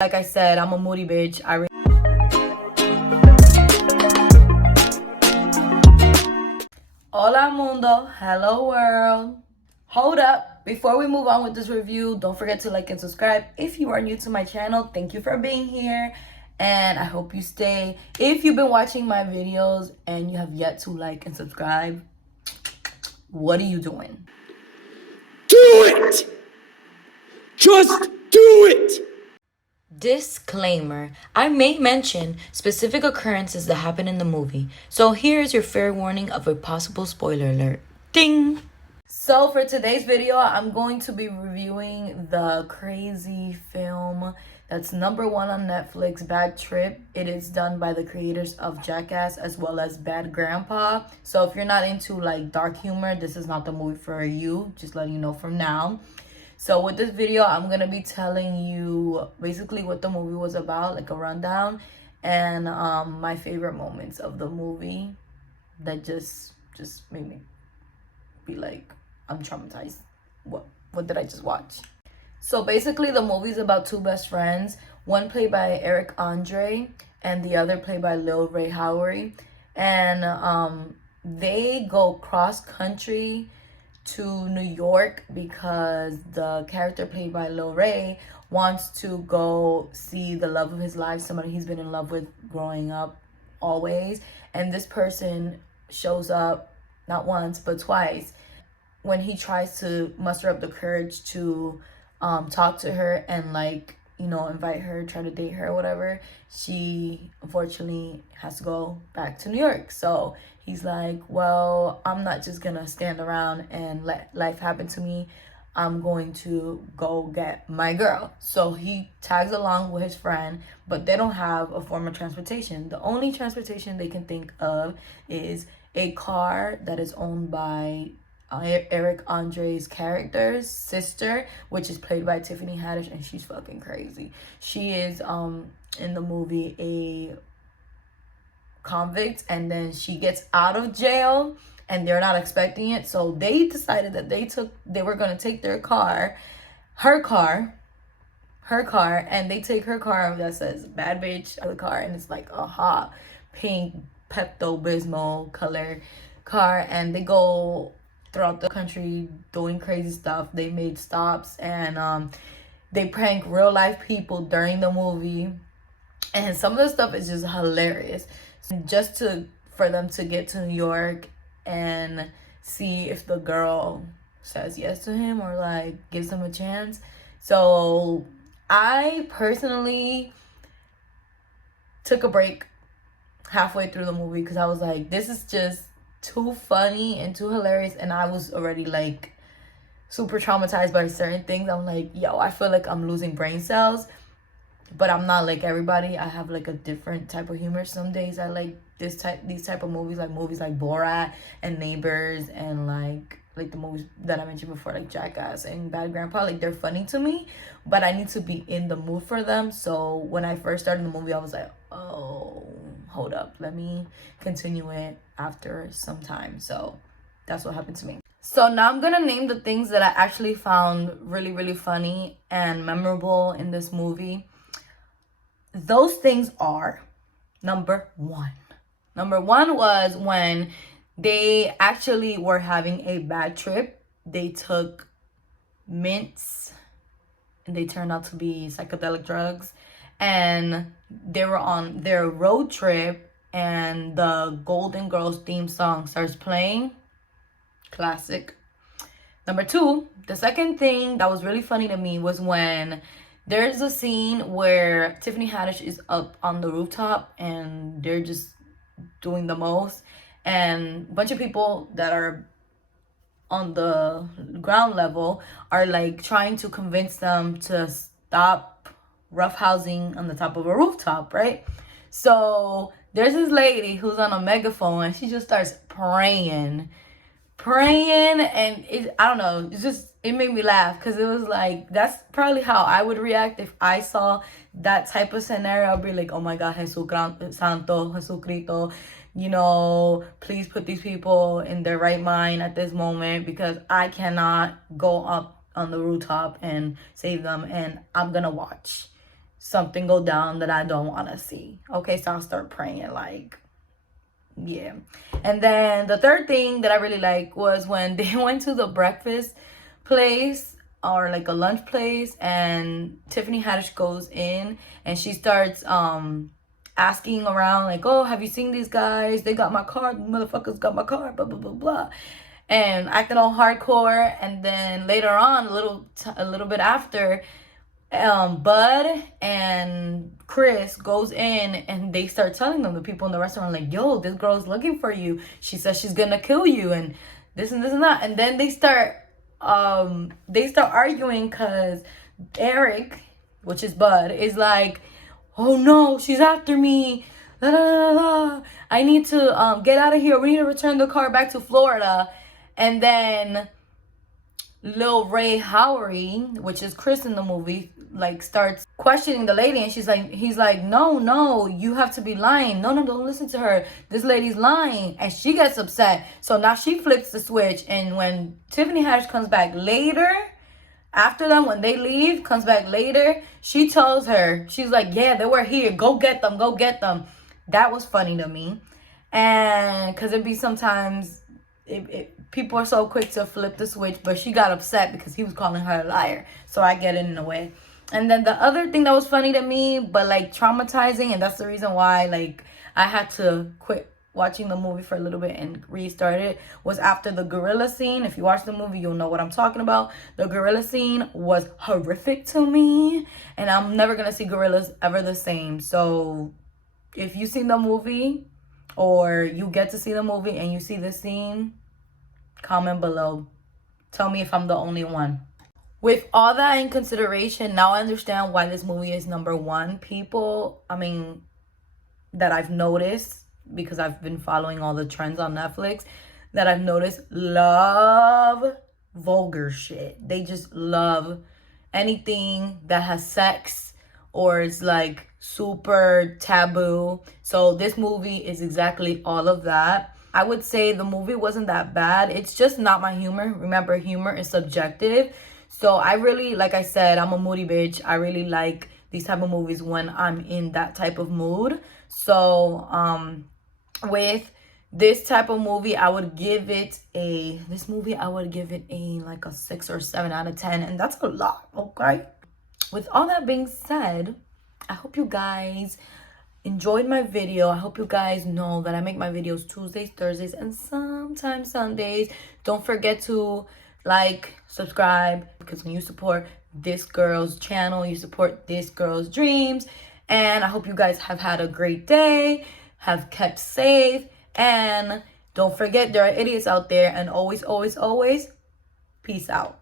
Like I said, I'm a moody bitch. Hola mundo, hello world. Hold up, before we move on with this review, don't forget to like and subscribe. If you are new to my channel, thank you for being here, and I hope you stay. If you've been watching my videos and you have yet to like and subscribe, what are you doing? Do it! Just do it! Disclaimer: I may mention specific occurrences that happen in the movie, so here's your fair warning of a possible spoiler alert. Ding! So for today's video, I'm going to be reviewing the crazy film that's #1 on Netflix, Bad Trip. It is done by the creators of Jackass as well as Bad Grandpa. So if you're not into like dark humor, this is not the movie for you. Just letting you know from now. So with this video, I'm gonna be telling you basically what the movie was about, like a rundown, and my favorite moments of the movie that just made me be like, I'm traumatized. What did I just watch? So basically the movie is about two best friends, one played by Eric Andre and the other played by Lil Ray Howery, and they go cross country to New York because the character played by Lil Ray wants to go see the love of his life, somebody he's been in love with growing up always. And this person shows up not once but twice. When he tries to muster up the courage to talk to her and invite her, try to date her or whatever, she unfortunately has to go back to New York. So he's like, well, I'm not just gonna stand around and let life happen to me. I'm going to go get my girl. So he tags along with his friend, but they don't have a form of transportation. The only transportation they can think of is a car that is owned by Eric Andre's character's sister, which is played by Tiffany Haddish, and she's fucking crazy. She is in the movie a convict, and then she gets out of jail and they're not expecting it, so they decided that they were going to take her car, and they take her car that says bad bitch the car, and it's like a hot pink Pepto-Bismol color car, and they go throughout the country doing crazy stuff. They made stops, and they prank real life people during the movie, and some of the stuff is just hilarious. Just for them to get to New York and see if the girl says yes to him or like gives him a chance. So I personally took a break halfway through the movie because I was like, this is just too funny and too hilarious, and I was already like super traumatized by certain things. I'm like, yo, I feel like I'm losing brain cells, but I'm not like everybody. I have like a different type of humor. Some days I like these type of movies like Borat and Neighbors, and like the movies that I mentioned before, like Jackass and Bad Grandpa. Like, they're funny to me, but I need to be in the mood for them. So when I first started the movie, I was like, oh, hold up, let me continue it after some time. So that's what happened to me. So now I'm gonna name the things that I actually found really, really funny and memorable in this movie. Those things are number one. Number one was when they actually were having a bad trip. They took mints and they turned out to be psychedelic drugs, and they were on their road trip and the Golden Girls theme song starts playing. Classic. Number two, the second thing that was really funny to me was when there's a scene where Tiffany Haddish is up on the rooftop and they're just doing the most, and a bunch of people that are on the ground level are like trying to convince them to stop roughhousing on the top of a rooftop, right? So there's this lady who's on a megaphone and she just starts praying, and I don't know, it made me laugh because it was like, that's probably how I would react if I saw that type of scenario. I'd be like, oh my God, Jesus Santo, Jesus Cristo, please put these people in their right mind at this moment, because I cannot go up on the rooftop and save them, and I'm gonna watch. something go down that I don't want to see. Okay, so I'll start praying, like, yeah. And then the third thing that I really like was when they went to the breakfast place, or like a lunch place, and Tiffany Haddish goes in and she starts asking around, like, oh, have you seen these guys? They got my car, motherfuckers got my car, blah blah blah blah, and acting all hardcore. And then later on, a little bit after, Bud and Chris goes in and they start telling them, the people in the restaurant, like, yo, this girl's looking for you. She says she's gonna kill you, and this and this and that. And then they start arguing because Eric, which is Bud, is like, oh no, she's after me. La, la, la, la. I need to get out of here. We need to return the car back to Florida. And then Lil Ray Howery, which is Chris in the movie, like starts questioning the lady, and he's like, no, you have to be lying. No, don't listen to her. This lady's lying. And she gets upset. So now she flips the switch. And when Tiffany Haddish comes back later, after them, when they leave, comes back later, she tells her, she's like, yeah, they were here. Go get them. That was funny to me. And because it'd be sometimes, people are so quick to flip the switch, but she got upset because he was calling her a liar. So I get it in a way. And then the other thing that was funny to me, but like traumatizing, and that's the reason why like I had to quit watching the movie for a little bit and restart it, was after the gorilla scene. If you watch the movie, you'll know what I'm talking about. The gorilla scene was horrific to me, and I'm never gonna see gorillas ever the same. So if you've seen the movie, or you get to see the movie and you see this scene, comment below. Tell me if I'm the only one. With all that in consideration, now I understand why this movie is number one. People, I mean, that I've noticed, because I've been following all the trends on Netflix, that I've noticed love vulgar shit. They just love anything that has sex or is like super taboo. So this movie is exactly all of that. I would say the movie wasn't that bad. It's just not my humor. Remember, humor is subjective. So I really, like I said, I'm a moody bitch. I really like these type of movies when I'm in that type of mood. So with this type of movie, I would give it a like a 6 or 7 out of 10, and that's a lot. Okay, with all that being said, I hope you guys enjoyed my video. I hope you guys know that I make my videos Tuesdays, Thursdays, and sometimes Sundays. Don't forget to like, subscribe, because when you support this girl's channel, you support this girl's dreams. And I hope you guys have had a great day, have kept safe, and don't forget, there are idiots out there, and always, always, always, peace out.